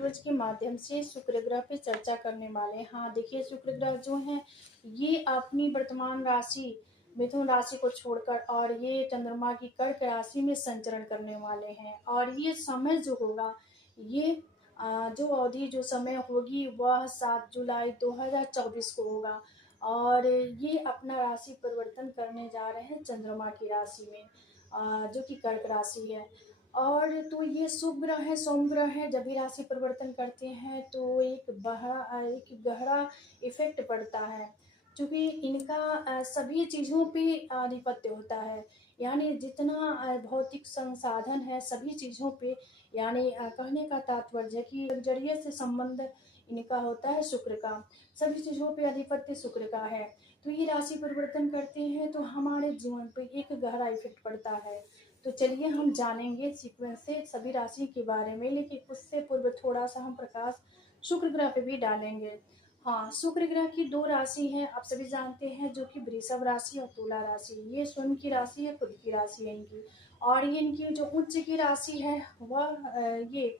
Videos के माध्यम से शुक्र ग्रह पे चर्चा करने वाले हैं। हाँ देखिए, शुक्र ग्रह जो है ये अपनी वर्तमान राशि मिथुन राशि को छोड़कर और ये चंद्रमा की कर्क राशि में संचरण करने वाले हैं। और ये समय जो होगा, ये जो अवधि जो समय होगी वह 7 जुलाई 2024 को होगा। और ये अपना राशि परिवर्तन करने जा रहे हैं चंद्रमा की राशि में, जो कि कर्क राशि है। और तो ये शुभ ग्रह है, सोम ग्रह है। जब भी राशि परिवर्तन करते हैं तो एक गहरा इफेक्ट पड़ता है, क्योंकि इनका सभी चीज़ों पे आधिपत्य होता है। यानी जितना भौतिक संसाधन है सभी चीज़ों पे, यानी कहने का तात्पर्य है कि जरिए से संबंध इनका होता है शुक्र का। सभी चीज़ों पे अधिपत्य शुक्र का है। तो ये राशि परिवर्तन करते हैं तो हमारे जीवन पे एक गहरा इफेक्ट पड़ता है। तो चलिए हम जानेंगे सीक्वेंस से सभी राशि के बारे में, लेकिन उससे पूर्व थोड़ा सा हम प्रकाश शुक्र ग्रह पे भी डालेंगे। हाँ, शुक्र ग्रह की 2 राशि हैं, आप सभी जानते हैं, जो कि वृषभ राशि और तुला राशि। ये स्वयं की राशि है, खुद की राशि है इनकी। और ये इनकी जो उच्च की राशि है वह ये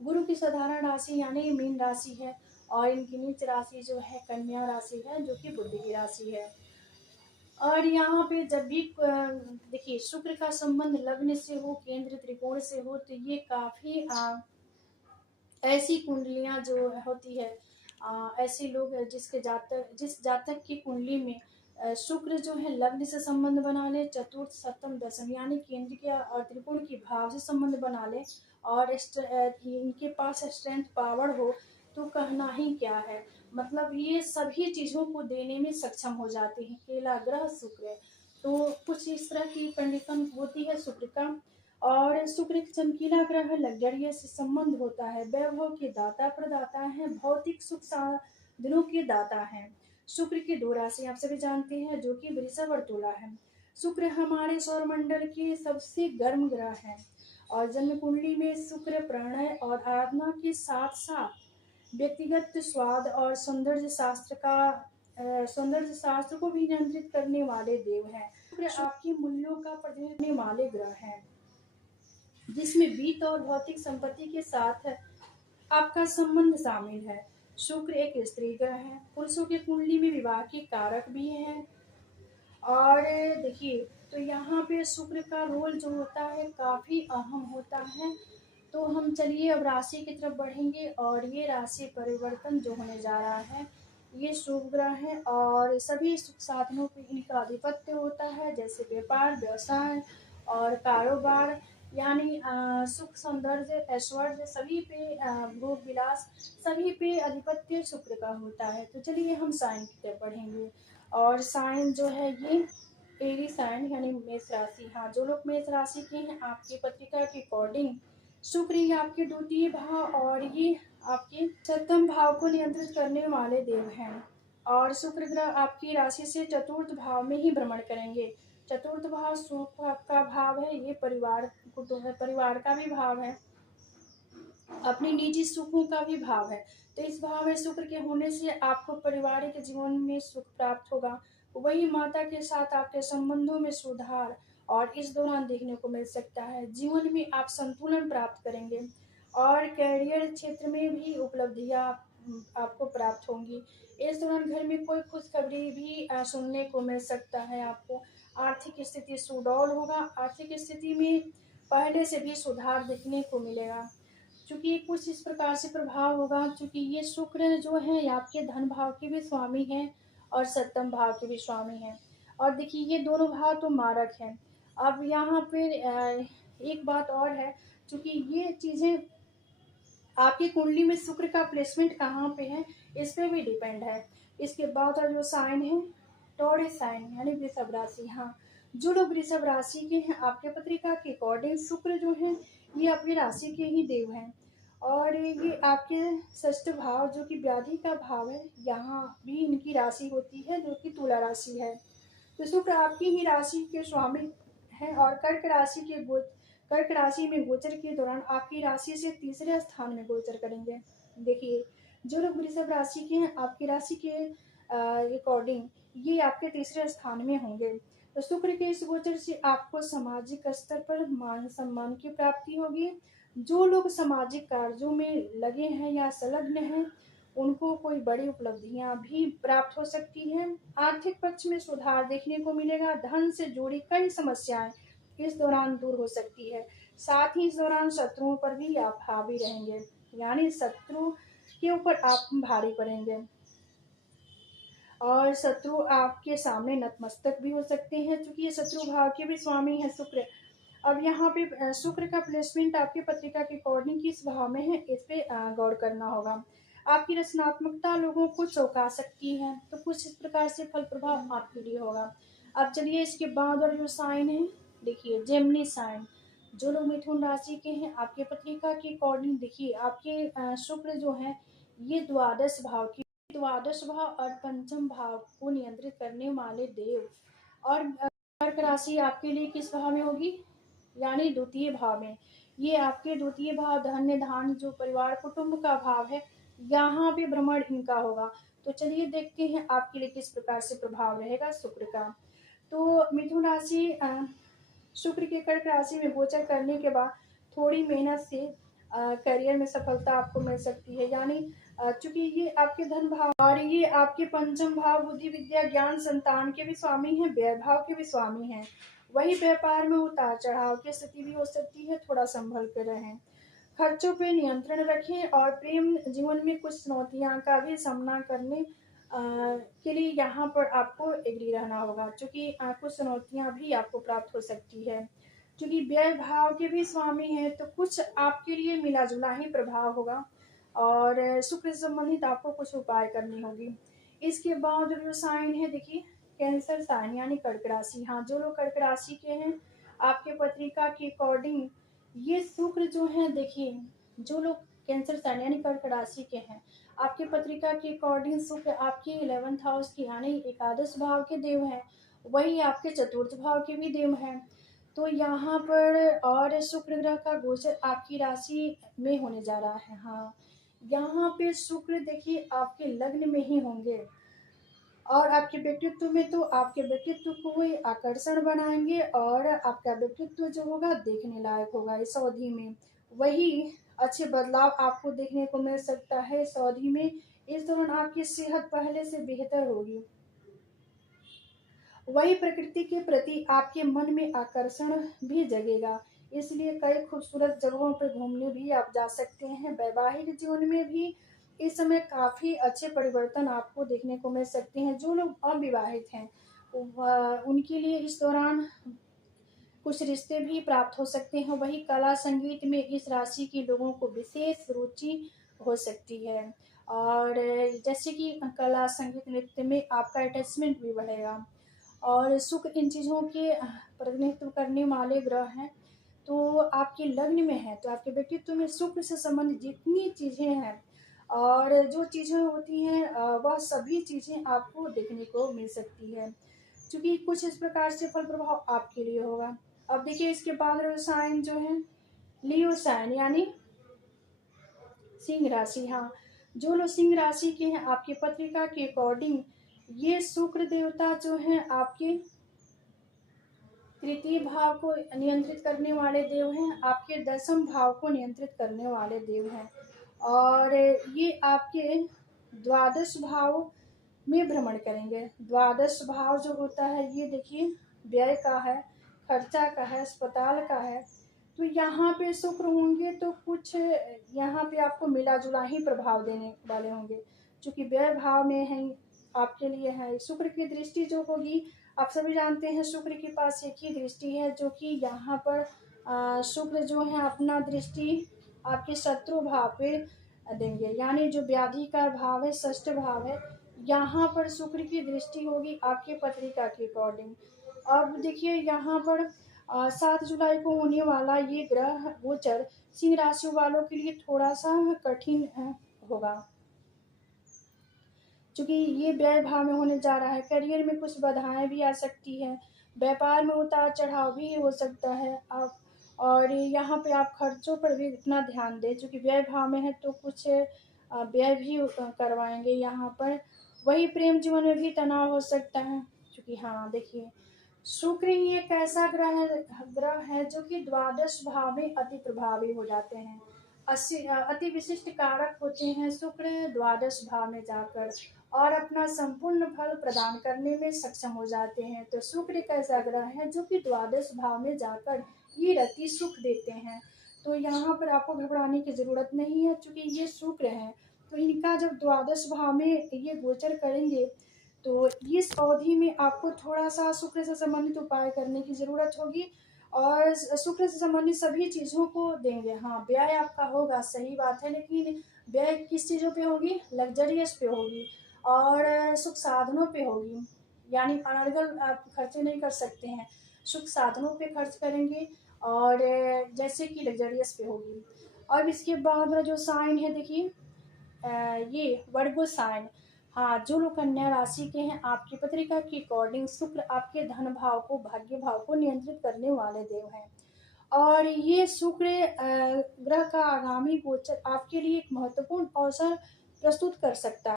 गुरु की साधारण राशि यानी मीन राशि है। और इनकी नीच राशि जो है कन्या राशि है, जो कि बुध की राशि है। और यहाँ पे जब भी देखिए शुक्र का संबंध लग्न से हो, केंद्र त्रिकोण से हो, तो ये काफी ऐसी कुंडलियां जो होती है, ऐसे लोग जिस जातक की कुंडली में शुक्र जो है लग्न से संबंध बना ले, चतुर्थ सप्तम दशम यानी केंद्र के और त्रिकोण की भाव से संबंध बना ले, और इनके पास स्ट्रेंथ पावर हो, तो कहना ही क्या है। मतलब ये सभी चीजों को देने में सक्षम हो जाते हैं, केला ग्रह शुक्र है। तो कुछ इस तरह की कंडीशन होती है शुक्र का। और शुक्र एक चमकीला ग्रह है, लग्जरियस से संबंध होता है, वैभव के दाता प्रदाता है, भौतिक सुख साधनों के दाता है। शुक्र की 2 राशि आप सभी जानते हैं, जो कि वृषभ और तुला है। शुक्र हमारे सौर मंडल के सबसे गर्म ग्रह है। और जन्म कुंडली में शुक्र प्रणय और आराधना के साथ साथ व्यक्तिगत स्वाद और सौंदर्य शास्त्र को भी नियंत्रित करने वाले देव हैं। शुक्र आपके मूल्यों का प्रतिनिधित्व करने वाले ग्रह हैं, जिसमें वित्त और भौतिक संपत्ति के साथ आपका संबंध शामिल है। शुक्र एक स्त्री ग्रह है, पुरुषों की कुंडली में विवाह के कारक भी है। और देखिए, तो यहाँ पे शुक्र का रोल जो होता है काफी अहम होता है। तो हम चलिए अब राशि की तरफ बढ़ेंगे, और ये राशि परिवर्तन जो होने जा रहा है ये शुभ ग्रह है, और सभी सुख साधनों पे इनका आधिपत्य होता है, जैसे व्यापार, व्यवसाय और कारोबार, यानी सुख, सौंदर्य, ऐश्वर्य, सभी पे भोग विलास, सभी पे अधिपत्य शुक्र का होता है। तो चलिए हम साइन की तरफ बढ़ेंगे। और साइन जो है ये एरी साइन यानी मेष राशि। हाँ, जो लोग मेष राशि के हैं, आपकी पत्रिका के अकॉर्डिंग शुक्र ये आपके द्वितीय भाव और ये आपके सप्तम भाव को नियंत्रित करने वाले देव हैं। और शुक्र ग्रह आपकी राशि से चतुर्थ भाव में ही भ्रमण करेंगे। चतुर्थ भाव सुख का भाव है, ये परिवार का भी भाव है, अपनी निजी सुखों का भी भाव है। तो इस भाव में शुक्र के होने से आपको पारिवारिक जीवन में सुख प्राप्त होगा। वही माता के साथ आपके संबंधों में सुधार और इस दौरान देखने को मिल सकता है। जीवन में आप संतुलन प्राप्त करेंगे, और कैरियर क्षेत्र में भी उपलब्धियां आपको प्राप्त होंगी। इस दौरान घर में कोई खुशखबरी भी सुनने को मिल सकता है आपको। आर्थिक स्थिति सुडौल होगा, आर्थिक स्थिति में पहले से भी सुधार देखने को मिलेगा। चूंकि कुछ इस प्रकार से प्रभाव होगा, क्योंकि ये शुक्र जो है आपके धन भाव के भी स्वामी हैं और सप्तम भाव के भी स्वामी हैं। और देखिए ये दोनों भाव तो मारक हैं। अब यहाँ पे एक बात और है, क्योंकि ये चीजें आपकी कुंडली में शुक्र का प्लेसमेंट कहाँ पे है इस पे भी डिपेंड है। इसके बाद और जो साइन है टॉरस साइन यानी वृषभ राशि। हाँ, जो लोग वृषभ राशि के हैं, आपके पत्रिका के अकॉर्डिंग शुक्र जो है ये आपकी राशि के ही देव हैं। और ये आपके षष्ठ भाव जो कि व्याधि का भाव है, यहाँ भी इनकी राशि होती है, जो कि तुला राशि है। तो शुक्र आपकी ही राशि के स्वामी है, और कर्क राशि में गोचर के दौरान आपकी राशि से तीसरे स्थान में गोचर करेंगे। देखिए, जो लोग वृषभ राशि के हैं, आपकी राशि के अकॉर्डिंग ये आपके तीसरे स्थान में होंगे। तो शुक्र के इस गोचर से आपको सामाजिक स्तर पर मान सम्मान की प्राप्ति होगी। जो लोग सामाजिक कार्यों में लगे हैं या संलग्न हैं, उनको कोई बड़ी उपलब्धियां भी प्राप्त हो सकती हैं। आर्थिक पक्ष में सुधार देखने को मिलेगा। धन से जुड़ी कई समस्याएं इस दौरान दूर हो सकती है। साथ ही इस दौरान शत्रुओं पर भी आप हावी रहेंगे, यानी शत्रु के ऊपर आप भारी पड़ेंगे और शत्रु आपके सामने नतमस्तक भी हो सकते हैं, क्योंकि ये शत्रु भाव के भी स्वामी है शुक्र। अब यहाँ पे शुक्र का प्लेसमेंट आपकी पत्रिका के अकॉर्डिंग किस भाव में है, इस पे गौर करना होगा। आपकी रचनात्मकता लोगों को चौंका सकती है, तो कुछ इस प्रकार से फल प्रभाव आपके लिए होगा। अब चलिए इसके बाद और जो साइन है, देखिए जेमिनी साइन, जो लोग मिथुन राशि के हैं, आपके पत्रिका के अकॉर्डिंग देखिए आपके शुक्र जो है ये द्वादश भाव और पंचम भाव को नियंत्रित करने वाले देव, और कर्क राशि आपके लिए किस भाव में होगी, यानी द्वितीय भाव में। ये आपके द्वितीय भाव धन्य धान्य जो परिवार कुटुंब का भाव है, यहाँ पे भ्रमण इनका होगा। तो चलिए देखते हैं आपके लिए किस प्रकार से प्रभाव रहेगा शुक्र का। तो मिथुन राशि शुक्र के कर्क राशि में गोचर करने के बाद थोड़ी मेहनत से करियर में सफलता आपको मिल सकती है, यानी चूंकि ये आपके धन भाव और ये आपके पंचम भाव बुद्धि विद्या ज्ञान संतान के भी स्वामी हैं, व्यय भाव के भी स्वामी हैं। वही व्यापार में उतार चढ़ाव की स्थिति भी हो सकती है, थोड़ा संभल कर रहें। खर्चों पे नियंत्रण रखें और प्रेम जीवन में कुछ चुनौतियां का भी सामना करने के लिए यहाँ पर आपको एग्री रहना होगा, क्योंकि कुछ चुनौतियां भी आपको प्राप्त हो सकती है। क्योंकि व्यय भाव के भी स्वामी हैं, तो कुछ आपके लिए मिला जुला ही प्रभाव होगा और शुक्र से संबंधित आपको कुछ उपाय करनी होगी। इसके बाद जो साइन है देखिए कैंसर साइन यानी कर्क राशि। हाँ, जो लोग कर्क राशि के हैं आपके पत्रिका के अकॉर्डिंग ये शुक्र जो है, देखिए जो लोग कैंसर साइन यानी कर्क राशि के हैं आपके पत्रिका के अकॉर्डिंग शुक्र आपके 11th हाउस की यानी एकादश भाव के देव हैं, वही आपके चतुर्थ भाव के भी देव हैं। तो यहाँ पर और शुक्र ग्रह का गोचर आपकी राशि में होने जा रहा है। हाँ, यहाँ पे शुक्र देखिए आपके लग्न में ही होंगे और आपके व्यक्तित्व में, तो आपके व्यक्तित्व को वो आकर्षण बनाएंगे और आपका व्यक्तित्व जो होगा देखने लायक होगा इस अवधि में। वही अच्छे बदलाव आपको देखने को मिल सकता है इस अवधि में। इस दौरान आपकी सेहत पहले से बेहतर होगी। वही प्रकृति के प्रति आपके मन में आकर्षण भी जगेगा, इसलिए कई खूबसूरत जगहों पर घूमने भी आप जा सकते हैं। वैवाहिक जीवन में भी इस समय काफी अच्छे परिवर्तन आपको देखने को मिल सकते हैं। जो लोग अविवाहित हैं उनके लिए इस दौरान कुछ रिश्ते भी प्राप्त हो सकते हैं। वही कला संगीत में इस राशि के लोगों को विशेष रुचि हो सकती है और जैसे कि कला संगीत नृत्य में आपका अटैचमेंट भी बढ़ेगा। और शुक्र इन चीज़ों के प्रतिनिधित्व करने वाले ग्रह हैं, तो आपके लग्न में है, तो आपके व्यक्तित्व में शुक्र से संबंधित जितनी चीज़ें हैं और जो चीज़ें होती हैं वह सभी चीज़ें आपको देखने को मिल सकती है, क्योंकि कुछ इस प्रकार से फल प्रभाव आपके लिए होगा। अब देखिए इसके बाद साइन जो है लियो साइन यानी सिंह राशि। हाँ, जो लोग सिंह राशि के हैं आपकी पत्रिका के अकॉर्डिंग ये शुक्र देवता जो हैं आपके तृतीय भाव को नियंत्रित करने वाले देव हैं, आपके दसम भाव को नियंत्रित करने वाले देव हैं और ये आपके द्वादश भाव में भ्रमण करेंगे। द्वादश भाव जो होता है ये देखिए व्यय का है, खर्चा का है, अस्पताल का है। तो यहाँ पे शुक्र होंगे तो कुछ यहाँ पे आपको मिला जुला ही प्रभाव देने वाले होंगे, क्योंकि व्यय भाव में है आपके लिए है। शुक्र की दृष्टि जो होगी, आप सभी जानते हैं शुक्र के पास एक ही दृष्टि है, जो कि यहाँ पर शुक्र जो है अपना दृष्टि आपके शत्रु भाव पे देंगे, यानी जो व्याधि का भाव है, षष्ठ भाव है, यहाँ पर शुक्र की दृष्टि होगी आपके पत्रिका के अकॉर्डिंग। अब देखिए यहाँ पर 7 जुलाई को होने वाला ये ग्रह गोचर सिंह राशि वालों के लिए थोड़ा सा कठिन होगा, क्योंकि ये व्यय भाव में होने जा रहा है। करियर में कुछ बाधाएं भी आ सकती हैं, व्यापार में उतार चढ़ाव भी हो सकता है आप, और यहाँ पे आप खर्चों पर भी इतना ध्यान दें, क्योंकि व्यय भाव में है तो कुछ व्यय भी करवाएंगे यहाँ पर। वही प्रेम जीवन में भी तनाव हो सकता है, क्योंकि हाँ देखिए शुक्र ही एक ऐसा ग्रह है जो कि द्वादश भाव में अति प्रभावी हो जाते हैं। अति विशिष्ट कारक होते हैं शुक्र द्वादश भाव में जाकर और अपना संपूर्ण फल प्रदान करने में सक्षम हो जाते हैं। तो शुक्र एक ऐसा ग्रह है जो कि द्वादश भाव में जाकर ये रति सुख देते हैं। तो यहाँ पर आपको घबराने की जरूरत नहीं है, क्योंकि ये शुक्र है। तो इनका जब द्वादश भाव में ये गोचर करेंगे तो इस अवधि में आपको थोड़ा सा शुक्र से संबंधित उपाय करने की जरूरत होगी और शुक्र से संबंधित सभी चीजों को देंगे। हाँ, व्यय आपका होगा, सही बात है, लेकिन व्यय किस चीजों पे होगी? लग्जरियस पे होगी और सुख साधनों पे होगी, यानी अनर्गल आप खर्चे नहीं कर सकते हैं, सुख साधनों पे खर्च करेंगे और जैसे कि लग्जरियस पे होगी। और इसके बाद जो साइन है देखिए, ये वर्गो साइन। हाँ, जो लोग कन्या राशि के हैं, आपकी पत्रिका के अकॉर्डिंग शुक्र आपके धन भाव को, भाग्य भाव को नियंत्रित करने वाले देव हैं और ये शुक्र ग्रह का आगामी गोचर आपके लिए एक महत्वपूर्ण अवसर प्रस्तुत कर सकता है।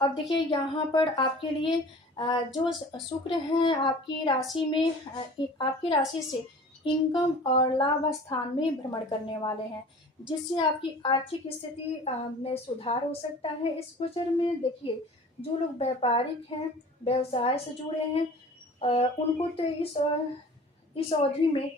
अब देखिए यहाँ पर आपके लिए जो शुक्र है आपकी राशि में, आपकी राशि से इनकम और लाभ स्थान में भ्रमण करने वाले हैं, जिससे आपकी आर्थिक स्थिति में सुधार हो सकता है। इस गोचर में देखिए, जो लोग व्यापारिक हैं, व्यवसाय से जुड़े हैं, उनको तो इस अवधि में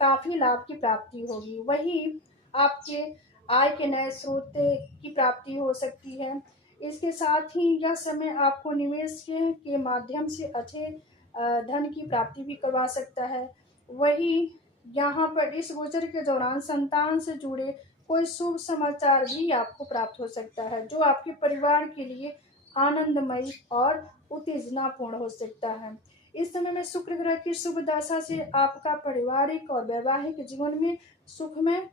काफी लाभ की प्राप्ति होगी। वही आपके आय के नए स्रोत की प्राप्ति हो सकती है। इसके साथ ही यह समय आपको निवेश के माध्यम से अच्छे धन की प्राप्ति भी करवा सकता है। वही यहाँ पर इस गोचर के दौरान संतान से जुड़े कोई शुभ समाचार भी आपको प्राप्त हो सकता है, जो आपके परिवार के लिए आनंदमयी और उत्तेजनापूर्ण हो सकता है। इस समय में शुक्र ग्रह की शुभ दशा से आपका पारिवारिक और वैवाहिक जीवन में सुखमय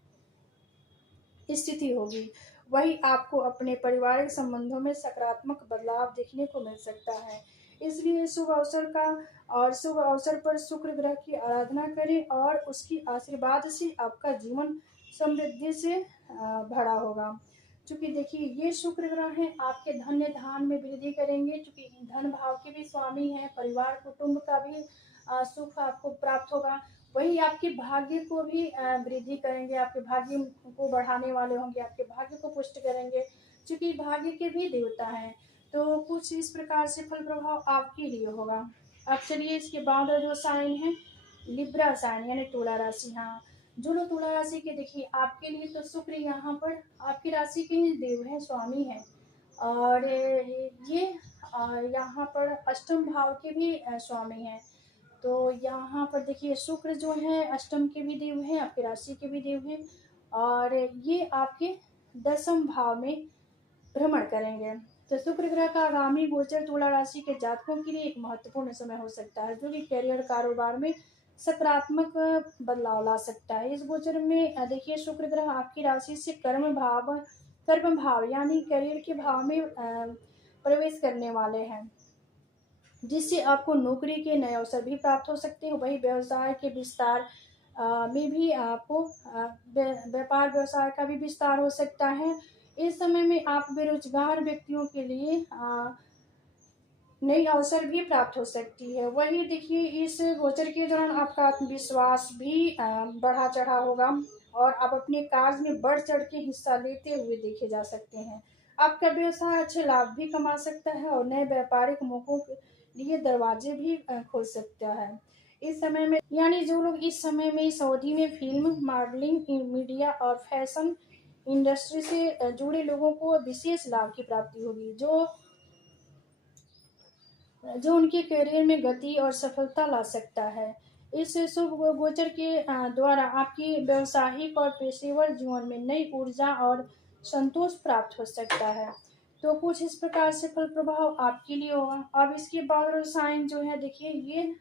स्थिति होगी। वही आपको अपने पारिवारिक संबंधों में सकारात्मक बदलाव देखने को मिल सकता है। इसलिए शुभ अवसर पर शुक्र ग्रह की आराधना करें और उसकी आशीर्वाद से आपका जीवन समृद्धि से भरा होगा। क्योंकि देखिए, ये शुक्र ग्रह है आपके धन्य धान में वृद्धि करेंगे, क्योंकि धन भाव के भी स्वामी हैं, परिवार कुटुंब का भी सुख आपको प्राप्त होगा। वही आपके भाग्य को भी वृद्धि करेंगे, आपके भाग्य को बढ़ाने वाले होंगे, आपके भाग्य को पुष्ट करेंगे, क्योंकि भाग्य के भी देवता हैं। तो कुछ इस प्रकार से फल प्रभाव आपके लिए होगा। अब चलिए इसके बाद जो साइन है, लिब्रा साइन यानी तुला राशि। हाँ, जो लोग तुला राशि के, देखिए आपके लिए तो शुक्र यहाँ पर आपकी राशि के ही देव है, स्वामी है और ये यहाँ पर अष्टम भाव के भी स्वामी हैं। तो यहाँ पर देखिए, शुक्र जो है अष्टम के भी देव हैं, आपकी राशि के भी देव हैं और ये आपके दसम भाव में भ्रमण करेंगे। तो शुक्र ग्रह का आगामी गोचर तुला राशि के जातकों के लिए एक महत्वपूर्ण समय हो सकता है, जो कि करियर कारोबार में सकारात्मक बदलाव ला सकता है। इस गोचर में देखिए, शुक्र ग्रह आपकी राशि से कर्म भाव यानी करियर के भाव में प्रवेश करने वाले हैं, जिससे आपको नौकरी के नए अवसर भी प्राप्त हो सकते हैं। वही व्यवसाय के विस्तार में भी आपको व्यापार व्यवसाय का भी विस्तार हो सकता है। इस समय में आप बेरोजगार व्यक्तियों के लिए नई अवसर भी प्राप्त हो सकती है। वही देखिए, इस गोचर के दौरान आपका आत्मविश्वास भी बढ़ा चढ़ा होगा और आप अपने कार्य में बढ़ चढ़ के हिस्सा लेते हुए देखे जा सकते हैं। आपका व्यवसाय अच्छे लाभ भी कमा सकता है और नए व्यापारिक मौकों के लिए दरवाजे भी खोल सकता है। इस समय में, यानी जो लोग इस समय में, इस अवधि में फिल्म, मॉडलिंग, मीडिया और फैशन इंडस्ट्री से जुड़े लोगों को विशेष लाभ की प्राप्ति होगी, जो उनके करियर में गति और सफलता ला सकता है। इस शुभ गोचर के द्वारा आपकी व्यवसायिक और पेशेवर जीवन में नई ऊर्जा और संतोष प्राप्त हो सकता है। तो कुछ इस प्रकार से फल प्रभाव आपके लिए होगा। अब इसके बाद साइन जो है देखिए, ये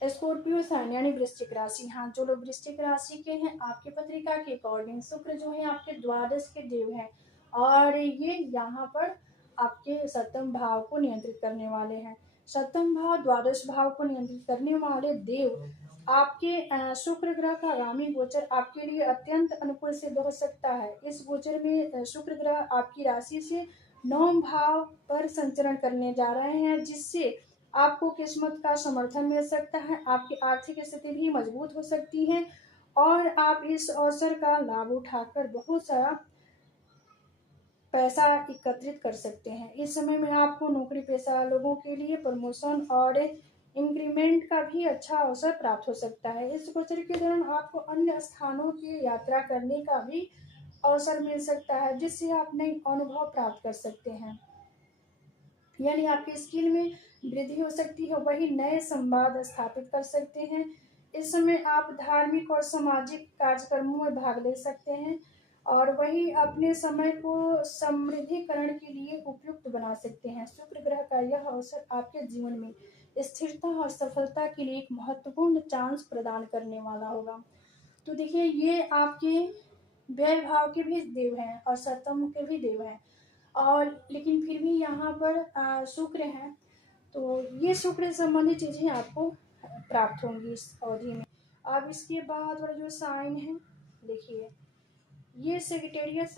स्कॉर्पियो साइन यानी वृश्चिक राशि। हाँ, जो लोग वृश्चिक राशि के हैं, आपके पत्रिका के अकॉर्डिंग शुक्र जो है आपके द्वादश के देव हैं और ये यहाँ पर आपके सप्तम भाव को नियंत्रित करने वाले हैं। सप्तम भाव द्वादश भाव को नियंत्रित करने वाले देव आपके शुक्र ग्रह का आगामी गोचर आपके लिए अत्यंत अनुकूल सिद्ध हो सकता है। इस गोचर में शुक्र ग्रह आपकी राशि से 9 भाव पर संचरण करने जा रहे हैं, जिससे आपको किस्मत का समर्थन मिल सकता है, आपकी आर्थिक स्थिति भी मजबूत हो सकती है और आप इस अवसर का लाभ उठाकर बहुत सारा पैसा एकत्रित कर सकते हैं। इस समय में आपको नौकरी पेशा लोगों के लिए प्रमोशन और इंक्रीमेंट का भी अच्छा अवसर प्राप्त हो सकता है। इस गोचर के दौरान आपको अन्य स्थानों की यात्रा करने का भी अवसर मिल सकता है, जिससे आप नए अनुभव प्राप्त कर सकते हैं, यानी आपकी स्किल में वृद्धि हो सकती है। वही नए संवाद स्थापित कर सकते हैं। इस समय आप धार्मिक और सामाजिक कार्यक्रमों में भाग ले सकते हैं और वही अपने समय को समृद्धिकरण के लिए उपयुक्त बना सकते हैं। शुक्र ग्रह का यह अवसर आपके जीवन में स्थिरता और सफलता के लिए एक महत्वपूर्ण चांस प्रदान करने वाला होगा। तो देखिए, ये आपके व्यय भाव के भी देव हैं और सप्तम के भी देव हैं, और लेकिन फिर भी यहाँ पर शुक्र हैं, तो ये शुक्र संबंधित चीज़ें आपको प्राप्त होंगी इस अवधि में। अब इसके बाद वाला जो साइन है, देखिए ये सेक्रेटेरियस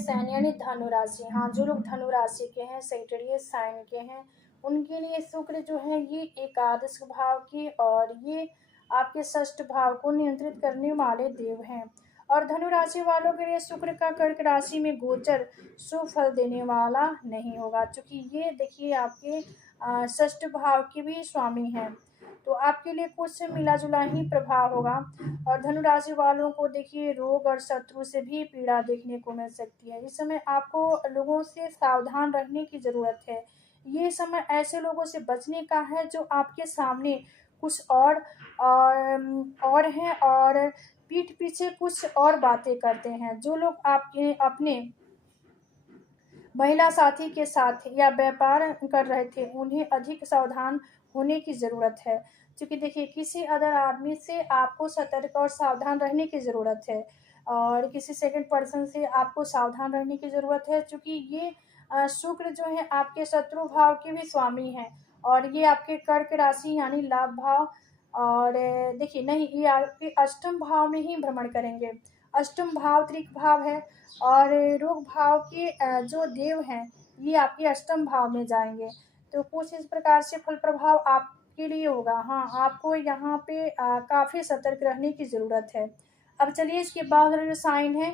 साइन यानी धनु राशि। हाँ, जो लोग धनु राशि के हैं, सेक्रेटेरियस साइन के हैं, उनके लिए शुक्र जो है ये एकादश भाव की और ये आपके षष्ठ भाव को नियंत्रित करने वाले देव हैं। और धनु राशि वालों के लिए शुक्र का कर्क राशि में गोचर शुभ फल देने वाला नहीं होगा, क्योंकि ये देखिए आपके षष्ठ भाव के भी स्वामी हैं, तो आपके लिए कुछ मिला जुला ही प्रभाव होगा। और धनु राशि वालों को देखिए रोग और शत्रु से भी पीड़ा देखने को मिल सकती है। इस समय आपको लोगों से सावधान रहने की जरूरत है। ये समय ऐसे लोगों से बचने का है जो आपके सामने कुछ और हैं और पीठ पीछे कुछ और बातें करते हैं। जो लोग आपके अपने महिला साथी के साथ या व्यापार कर रहे थे, उन्हें अधिक सावधान होने की ज़रूरत है, क्योंकि देखिए किसी अदर आदमी से आपको सतर्क और सावधान रहने की ज़रूरत है और किसी सेकंड पर्सन से आपको सावधान रहने की ज़रूरत है, क्योंकि ये शुक्र जो है आपके शत्रु भाव के भी स्वामी हैं और ये आपके कर्क राशि यानी लाभ भाव और देखिए नहीं, ये आपके अष्टम भाव में ही भ्रमण करेंगे। अष्टम भाव त्रिक भाव है और रोग भाव के जो देव हैं ये आपके अष्टम भाव में जाएंगे, तो कुछ इस प्रकार से फल प्रभाव आपके लिए होगा। हाँ, आपको यहाँ पे काफ़ी सतर्क रहने की ज़रूरत है। अब चलिए इसके बाद जो साइन है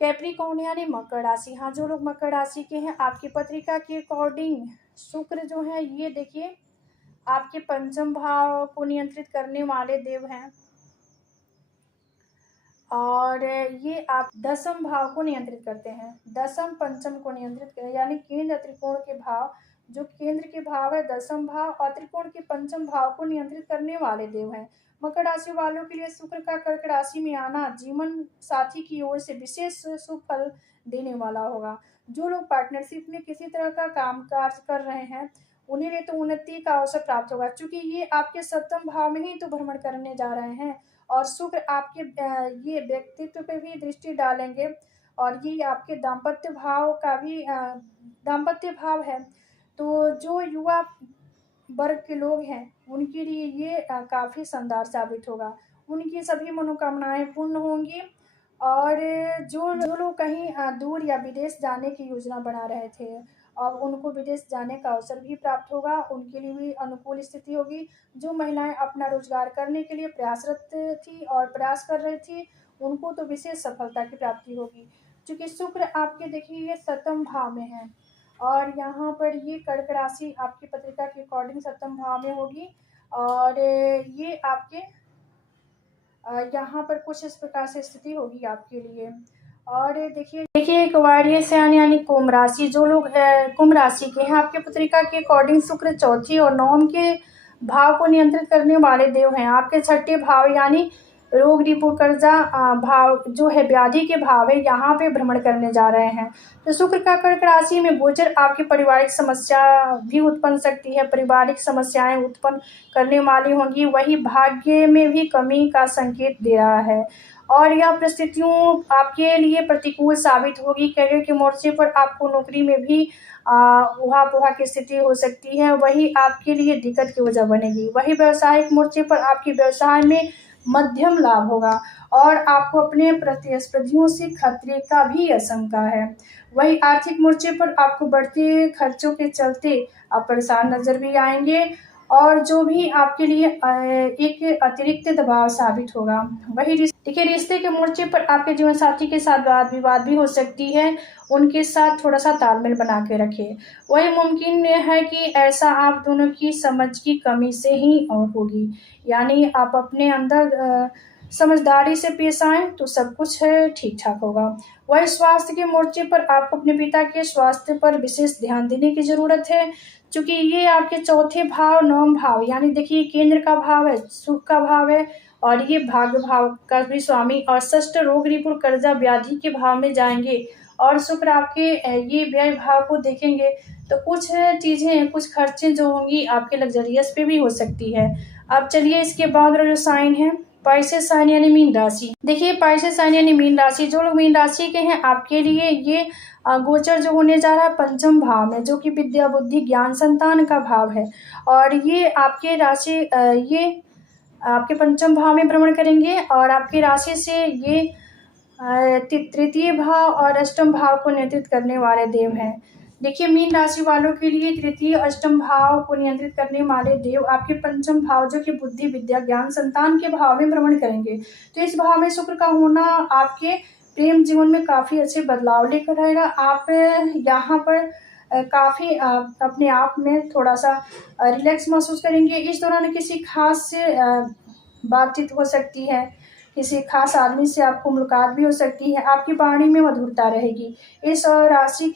कैप्रिकॉर्न यानी मकर राशि। हाँ, जो लोग मकर राशि के हैं, आपकी पत्रिका के अकॉर्डिंग शुक्र जो है ये देखिए आपके पंचम भाव को नियंत्रित करने वाले देव हैं और ये आप दसम भाव को नियंत्रित करते हैं। दसम पंचम को नियंत्रित करें, यानी केंद्र त्रिकोण के भाव, जो केंद्र के भाव है दसम भाव और त्रिकोण के पंचम भाव को नियंत्रित करने वाले देव हैं। मकर राशि वालों के लिए शुक्र का कर्क राशि में आना जीवन साथी की ओर से विशेष शुभ फल देने वाला होगा। जो लोग पार्टनरशिप में किसी तरह का काम काज कर रहे हैं, उन्हें लिए तो उन्नति का अवसर प्राप्त होगा, क्योंकि ये आपके सप्तम भाव में ही तो भ्रमण करने जा रहे हैं और शुक्र आपके ये व्यक्तित्व पे भी दृष्टि डालेंगे और ये आपके दाम्पत्य भाव का भी दाम्पत्य भाव है। तो जो युवा वर्ग के लोग हैं उनके लिए ये काफ़ी शानदार साबित होगा। उनकी सभी मनोकामनाएं पूर्ण होंगी और जो लोग कहीं दूर या विदेश जाने की योजना बना रहे थे और उनको विदेश जाने का अवसर भी प्राप्त होगा, उनके लिए भी अनुकूल स्थिति होगी। जो महिलाएं अपना रोजगार करने के लिए प्रयासरत थी और प्रयास कर रही थी, उनको तो विशेष सफलता की प्राप्ति होगी, क्योंकि शुक्र आपके देखिए ये सप्तम भाव में है और यहाँ पर ये कर्क राशि आपकी पत्रिका के अकॉर्डिंग सप्तम भाव में होगी और ये आपके यहाँ पर कुछ इस प्रकार से स्थिति होगी आपके लिए। और देखिए एक्वारियस यानी कुंभ राशि, जो लोग कुंभ राशि के हैं, आपके पत्रिका के अकॉर्डिंग शुक्र चौथी और नवम के भाव को नियंत्रित करने वाले देव हैं। आपके छठे भाव यानी रोग रिपु कर्जा भाव जो है व्याधि के भाव है, यहाँ पे भ्रमण करने जा रहे हैं। तो शुक्र का कर्क राशि में गोचर आपकी पारिवारिक समस्या भी उत्पन्न सकती है, पारिवारिक समस्याएं उत्पन्न करने वाली होंगी। वही भाग्य में भी कमी का संकेत दे रहा है और यह परिस्थितियों आपके लिए प्रतिकूल साबित होगी। करियर के मोर्चे पर आपको नौकरी में भी उहा-पोहा की स्थिति हो सकती है, वही आपके लिए दिक्कत की वजह बनेगी। वही व्यवसायिक मोर्चे पर आपके व्यवसाय में मध्यम लाभ होगा और आपको अपने प्रतिस्पर्धियों से खतरे का भी आशंका है। वही आर्थिक मोर्चे पर आपको बढ़ते खर्चों के चलते आप परेशान नजर भी आएंगे और जो भी आपके लिए एक अतिरिक्त दबाव साबित होगा। वही देखिए, रिश्ते के मोर्चे पर आपके जीवन साथी के साथ वाद विवाद भी हो सकती है, उनके साथ थोड़ा सा तालमेल बना के रखें। वही मुमकिन है कि ऐसा आप दोनों की समझ की कमी से ही होगी, यानी आप अपने अंदर समझदारी से पेश आए तो सब कुछ ठीक ठाक होगा। वही स्वास्थ्य के मोर्चे पर आपको अपने पिता के स्वास्थ्य पर विशेष ध्यान देने की जरूरत है, क्योंकि ये आपके चौथे भाव, नवम भाव, यानी देखिए केंद्र का भाव है, सुख का भाव है, और ये भाग्य भाव का भी स्वामी और षष्ठ रोग रिपुर कर्जा व्याधि के भाव में जाएंगे और शुक्र आपके ये व्यय भाव को देखेंगे तो कुछ चीजें, कुछ खर्चे जो होंगी आपके लग्जरियस पे भी हो सकती है। अब चलिए इसके बाद जो साइन है पाइसेस साइन यानी मीन राशि। देखिए पाइसेस साइन यानी मीन राशि, जो लोग मीन राशि के हैं आपके लिए ये गोचर जो होने जा रहा है पंचम भाव में, जो कि विद्या बुद्धि ज्ञान संतान का भाव है, और ये आपके राशि ये आपके पंचम भाव में भ्रमण करेंगे और आपकी राशि से ये तृतीय भाव और अष्टम भाव को नियंत्रित करने वाले देव हैं। देखिए मीन राशि वालों के लिए तृतीय अष्टम भाव को नियंत्रित करने वाले देव आपके पंचम भाव, जो कि बुद्धि विद्या ज्ञान संतान के भाव में भ्रमण करेंगे। तो इस भाव में शुक्र का होना आपके प्रेम जीवन में काफी अच्छे बदलाव लेकर आएगा। आप यहाँ पर काफी अपने आप में थोड़ा सा रिलैक्स महसूस करेंगे। इस दौरान किसी खास से बातचीत हो सकती है, किसी खास आदमी से आपको मुलाकात भी हो सकती है, आपकी वाणी में मधुरता रहेगी। इस राशि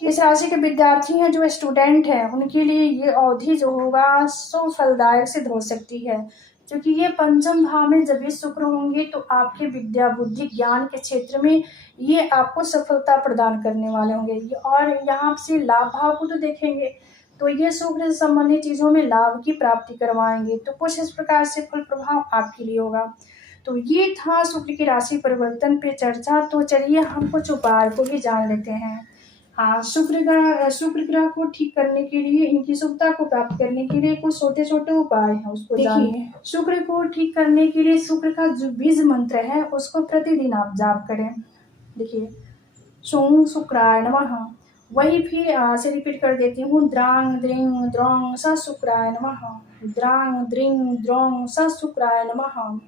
के विद्यार्थी हैं, जो स्टूडेंट हैं, उनके लिए ये अवधि जो होगा सो फलदायक सिद्ध हो सकती है, क्योंकि ये पंचम भाव में जब ये शुक्र होंगे तो आपके विद्या बुद्धि ज्ञान के क्षेत्र में ये आपको सफलता प्रदान करने वाले होंगे। और यहाँ से लाभ भाव को तो देखेंगे तो ये शुक्र से संबंधित चीजों में लाभ की प्राप्ति करवाएंगे। तो कुछ इस प्रकार से फल प्रभाव आपके लिए होगा। तो ये था शुक्र की राशि परिवर्तन पे चर्चा। तो चलिए हम कुछ उपाय को भी जान लेते हैं। हाँ, शुक्र ग्रह को ठीक करने के लिए, इनकी शुभता को प्राप्त करने के लिए कुछ छोटे छोटे उपाय हैं, उसको जानिए। शुक्र को ठीक करने के लिए शुक्र का जो बीज मंत्र है उसको प्रतिदिन आप जाप करें। देखिए सोम शुक्राय नमः, वही फिर से रिपीट कर देती हूँ, द्रांग द्रिंग द्रोंग स शुक्राय नमः, द्रांग द्रिंग द्रोंग स शुक्राय नमः।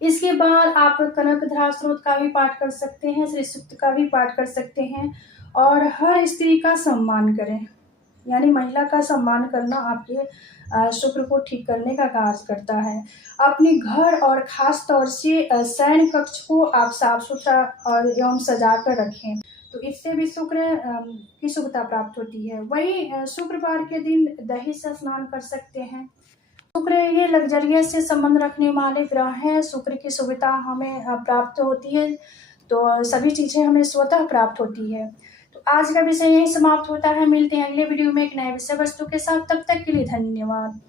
इसके बाद आप कनकधारा स्त्रोत का भी पाठ कर सकते हैं, श्री सूक्त का भी पाठ कर सकते हैं, और हर स्त्री का सम्मान करें, यानी महिला का सम्मान करना आपके शुक्र को ठीक करने का कार्य करता है। अपने घर और खास तौर से शयन कक्ष को आप साफ सुथरा और एवं सजा कर रखें, तो इससे भी शुक्र की शुभता प्राप्त होती है। वही शुक्रवार के दिन दही से स्नान कर सकते हैं। शुक्र ये लग्जरियस से संबंध रखने वाले ग्रह हैं। शुक्र की सुविधा हमें प्राप्त होती है, तो सभी चीजें हमें स्वतः प्राप्त होती है। तो आज का विषय यही समाप्त होता है। मिलते हैं अगले वीडियो में एक नए विषय वस्तु के साथ। तब तक के लिए धन्यवाद।